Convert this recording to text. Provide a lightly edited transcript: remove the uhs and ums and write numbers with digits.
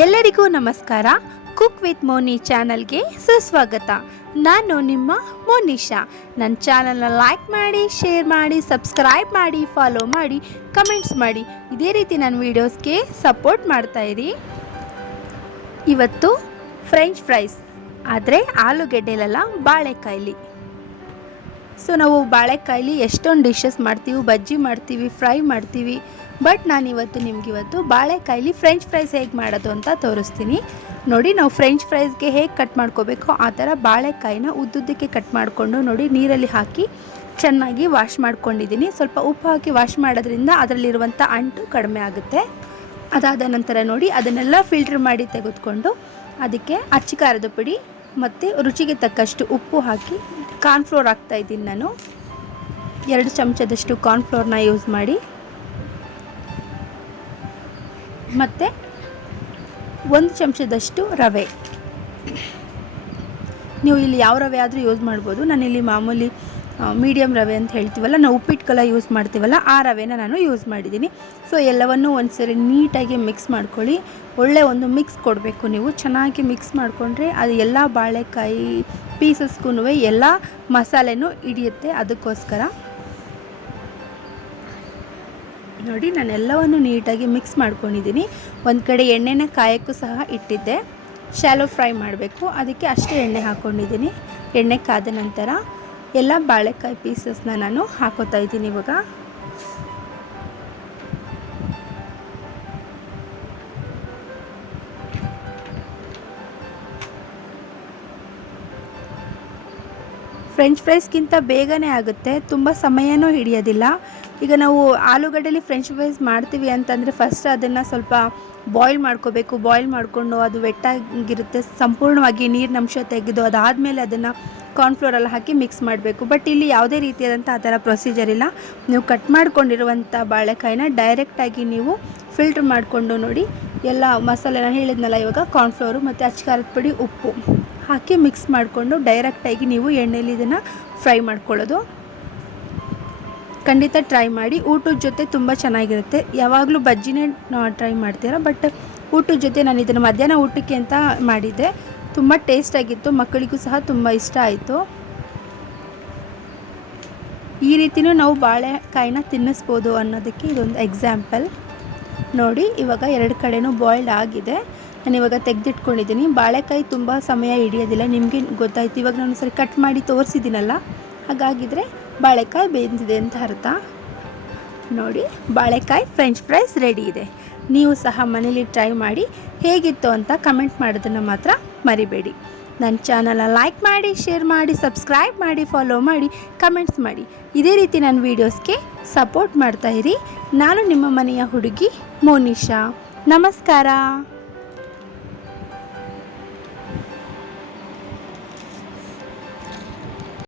ಎಲ್ಲರಿಗೂ ನಮಸ್ಕಾರ. Cook with Moni ಚಾನಲ್ಗೆ ಸುಸ್ವಾಗತ. ನಾನು ನಿಮ್ಮ ಮೋನಿಶಾ. ನನ್ನ ಚಾನಲ್ನ ಲೈಕ್ ಮಾಡಿ, ಶೇರ್ ಮಾಡಿ, ಸಬ್ಸ್ಕ್ರೈಬ್ ಮಾಡಿ, ಫಾಲೋ ಮಾಡಿ, ಕಮೆಂಟ್ಸ್ ಮಾಡಿ. ಇದೇ ರೀತಿ ನನ್ನ ವೀಡಿಯೋಸ್ಗೆ ಸಪೋರ್ಟ್ ಮಾಡ್ತಾಯಿರಿ. ಇವತ್ತು ಫ್ರೆಂಚ್ ಫ್ರೈಸ್, ಆದರೆ ಆಲೂಗೆಡ್ಡೆಲಲ್ಲ, ಬಾಳೆಕಾಯಿಲಿ. ಸೊ ನಾವು ಬಾಳೆಕಾಯಿಲಿ ಎಷ್ಟೊಂದು ಡಿಶಸ್ ಮಾಡ್ತೀವಿ, ಬಜ್ಜಿ ಮಾಡ್ತೀವಿ, ಫ್ರೈ ಮಾಡ್ತೀವಿ. ಬಟ್ ನಾನಿವತ್ತು ನಿಮಗಿವತ್ತು ಬಾಳೆಕಾಯಿಲಿ ಫ್ರೆಂಚ್ ಫ್ರೈಸ್ ಹೇಗೆ ಮಾಡೋದು ಅಂತ ತೋರಿಸ್ತೀನಿ. ನೋಡಿ, ನಾವು ಫ್ರೆಂಚ್ ಫ್ರೈಸ್ಗೆ ಹೇಗೆ ಕಟ್ ಮಾಡ್ಕೋಬೇಕು ಆ ಥರ ಬಾಳೆಕಾಯಿನ ಉದ್ದುದ್ದಕ್ಕೆ ಕಟ್ ಮಾಡಿಕೊಂಡು ನೋಡಿ ನೀರಲ್ಲಿ ಹಾಕಿ ಚೆನ್ನಾಗಿ ವಾಶ್ ಮಾಡ್ಕೊಂಡಿದ್ದೀನಿ. ಸ್ವಲ್ಪ ಉಪ್ಪು ಹಾಕಿ ವಾಶ್ ಮಾಡೋದ್ರಿಂದ ಅದರಲ್ಲಿರುವಂಥ ಅಂಟು ಕಡಿಮೆ ಆಗುತ್ತೆ. ಅದಾದ ನಂತರ ನೋಡಿ ಅದನ್ನೆಲ್ಲ ಫಿಲ್ಟ್ರ್ ಮಾಡಿ ತೆಗೆದುಕೊಂಡು ಅದಕ್ಕೆ ಅಚ್ಚ ಖಾರದ ಪುಡಿ ಮತ್ತು ರುಚಿಗೆ ತಕ್ಕಷ್ಟು ಉಪ್ಪು ಹಾಕಿ ಕಾರ್ನ್ಫ್ಲೋರ್ ಹಾಕ್ತಾಯಿದ್ದೀನಿ. ನಾನು 2 ಚಮಚದಷ್ಟು ಕಾರ್ನ್ಫ್ಲೋರ್ನ ಯೂಸ್ ಮಾಡಿ, ಮತ್ತು 1 ಚಮಚದಷ್ಟು ರವೆ. ನೀವು ಇಲ್ಲಿ ಯಾವ ರವೆ ಆದರೂ ಯೂಸ್ ಮಾಡ್ಬೋದು. ನಾನಿಲ್ಲಿ ಮಾಮೂಲಿ ಮೀಡಿಯಮ್ ರವೆ ಅಂತ ಹೇಳ್ತೀವಲ್ಲ, ನಾವು ಉಪ್ಪಿಟ್ಟೆಲ್ಲ ಯೂಸ್ ಮಾಡ್ತೀವಲ್ಲ, ಆ ರವೆನ ನಾನು ಯೂಸ್ ಮಾಡಿದ್ದೀನಿ. ಸೊ ಎಲ್ಲವನ್ನೂ ಒಂದು ಸರಿ ನೀಟಾಗಿ ಮಿಕ್ಸ್ ಮಾಡ್ಕೊಳ್ಳಿ. ಒಳ್ಳೆ ಒಂದು ಮಿಕ್ಸ್ ಕೊಡಬೇಕು. ನೀವು ಚೆನ್ನಾಗಿ ಮಿಕ್ಸ್ ಮಾಡಿಕೊಂಡ್ರೆ ಅದು ಎಲ್ಲ ಬಾಳೆಕಾಯಿ ಪೀಸಸ್ಗೂ ಎಲ್ಲ ಮಸಾಲೆನೂ ಹಿಡಿಯುತ್ತೆ. ಅದಕ್ಕೋಸ್ಕರ ನೋಡಿ ನಾನೆಲ್ಲವನ್ನು ನೀಟಾಗಿ ಮಿಕ್ಸ್ ಮಾಡ್ಕೊಂಡಿದ್ದೀನಿ. ಒಂದು ಕಡೆ ಎಣ್ಣೆನ ಕಾಯೋಕ್ಕೂ ಸಹ ಇಟ್ಟಿದ್ದೆ. ಶಾಲೋ ಫ್ರೈ ಮಾಡಬೇಕು, ಅದಕ್ಕೆ ಅಷ್ಟೇ ಎಣ್ಣೆ ಹಾಕ್ಕೊಂಡಿದ್ದೀನಿ. ಎಣ್ಣೆ ಕಾದ ನಂತರ ಎಲ್ಲ ಬಾಳೆಕಾಯಿ ಪೀಸಸ್ನ ನಾನು ಹಾಕೋತಾ ಇದ್ದೀನಿ. ಇವಾಗ ಫ್ರೆಂಚ್ ಫ್ರೈಸ್ಗಿಂತ ಬೇಗನೆ ಆಗುತ್ತೆ, ತುಂಬ ಸಮಯನೂ ಹಿಡಿಯೋದಿಲ್ಲ. ಈಗ ನಾವು ಆಲೂಗಡ್ಡೆಲಿ ಫ್ರೆಂಚ್ ಫ್ರೈಸ್ ಮಾಡ್ತೀವಿ ಅಂತಂದರೆ ಫಸ್ಟ್ ಅದನ್ನು ಸ್ವಲ್ಪ ಬಾಯ್ಲ್ ಮಾಡ್ಕೋಬೇಕು. ಬಾಯ್ಲ್ ಮಾಡಿಕೊಂಡು ಅದು ವೆಟ್ಟಾಗಿರುತ್ತೆ, ಸಂಪೂರ್ಣವಾಗಿ ನೀರಿನಂಶ ತೆಗೆದು ಅದಾದಮೇಲೆ ಅದನ್ನು ಕಾರ್ನ್ಫ್ಲೋರೆಲ್ಲ ಹಾಕಿ ಮಿಕ್ಸ್ ಮಾಡಬೇಕು. ಬಟ್ ಇಲ್ಲಿ ಯಾವುದೇ ರೀತಿಯಾದಂಥ ಆ ಥರ ಪ್ರೊಸೀಜರ್ ಇಲ್ಲ. ನೀವು ಕಟ್ ಮಾಡ್ಕೊಂಡಿರುವಂಥ ಬಾಳೆಕಾಯಿನ ಡೈರೆಕ್ಟಾಗಿ ನೀವು ಫಿಲ್ಟ್ರ್ ಮಾಡಿಕೊಂಡು ನೋಡಿ ಎಲ್ಲ ಮಸಾಲೆ ನಾನು ಹೇಳಿದ್ನಲ್ಲ, ಇವಾಗ ಕಾರ್ನ್ಫ್ಲೋರು ಮತ್ತು ಅಚ್ಚ ಖಾರದ ಪುಡಿ, ಉಪ್ಪು ಹಾಕಿ ಮಿಕ್ಸ್ ಮಾಡಿಕೊಂಡು ಡೈರೆಕ್ಟಾಗಿ ನೀವು ಎಣ್ಣೆಲಿ ಇದನ್ನು ಫ್ರೈ ಮಾಡ್ಕೊಳ್ಳೋದು. ಖಂಡಿತ ಟ್ರೈ ಮಾಡಿ. ಊಟದ ಜೊತೆ ತುಂಬ ಚೆನ್ನಾಗಿರುತ್ತೆ. ಯಾವಾಗಲೂ ಬಜ್ಜಿನೇ ಟ್ರೈ ಮಾಡ್ತೀರಾ, ಬಟ್ ಊಟದ ಜೊತೆ ನಾನು ಇದನ್ನು ಮಧ್ಯಾಹ್ನ ಊಟಕ್ಕೆ ಅಂತ ಮಾಡಿದ್ದೆ. ತುಂಬ ಟೇಸ್ಟಾಗಿತ್ತು, ಮಕ್ಕಳಿಗೂ ಸಹ ತುಂಬ ಇಷ್ಟ ಆಯಿತು. ಈ ರೀತಿಯೂ ನಾವು ಬಾಳೆಕಾಯಿನ ತಿನ್ನಿಸ್ಬೋದು ಅನ್ನೋದಕ್ಕೆ ಇದೊಂದು ಎಕ್ಸಾಂಪಲ್. ನೋಡಿ, ಇವಾಗ 2 ಕಡೆನೂ ಬಾಯ್ಲ್ಡ್ ಆಗಿದೆ. ನಾನು ಇವಾಗ ತೆಗೆದಿಟ್ಕೊಂಡಿದ್ದೀನಿ. ಬಾಳೆಕಾಯಿ ತುಂಬ ಸಮಯ ಹಿಡಿಯೋದಿಲ್ಲ, ನಿಮಗೆ ಗೊತ್ತಾಯ್ತು. ಇವಾಗ ನಾನು ಸರಿ ಕಟ್ ಮಾಡಿ ತೋರಿಸಿದ್ದೀನಲ್ಲ, ಹಾಗಾಗಿದ್ರೆ ಬಾಳೆಕಾಯಿ ಬೇಯಿಸಿದೆ ಅಂತ ಅರ್ಥ. ನೋಡಿ, ಬಾಳೆಕಾಯಿ ಫ್ರೆಂಚ್ ಫ್ರೈಸ್ ರೆಡಿ ಇದೆ. ನೀವು ಸಹ ಮನೇಲಿ ಟ್ರೈ ಮಾಡಿ ಹೇಗಿತ್ತು ಅಂತ ಕಮೆಂಟ್ ಮಾಡೋದನ್ನು ಮಾತ್ರ ಮರಿಬೇಡಿ. ನನ್ನ ಚಾನಲ್ನ ಲೈಕ್ ಮಾಡಿ, ಶೇರ್ ಮಾಡಿ, ಸಬ್ಸ್ಕ್ರೈಬ್ ಮಾಡಿ, ಫಾಲೋ ಮಾಡಿ, ಕಮೆಂಟ್ಸ್ ಮಾಡಿ. ಇದೇ ರೀತಿ ನನ್ನ ವೀಡಿಯೋಸ್ಗೆ ಸಪೋರ್ಟ್ ಮಾಡ್ತಾಯಿರಿ. ನಾನು ನಿಮ್ಮ ಮನೆಯ ಹುಡುಗಿ ಮೋನಿಶಾ. ನಮಸ್ಕಾರ.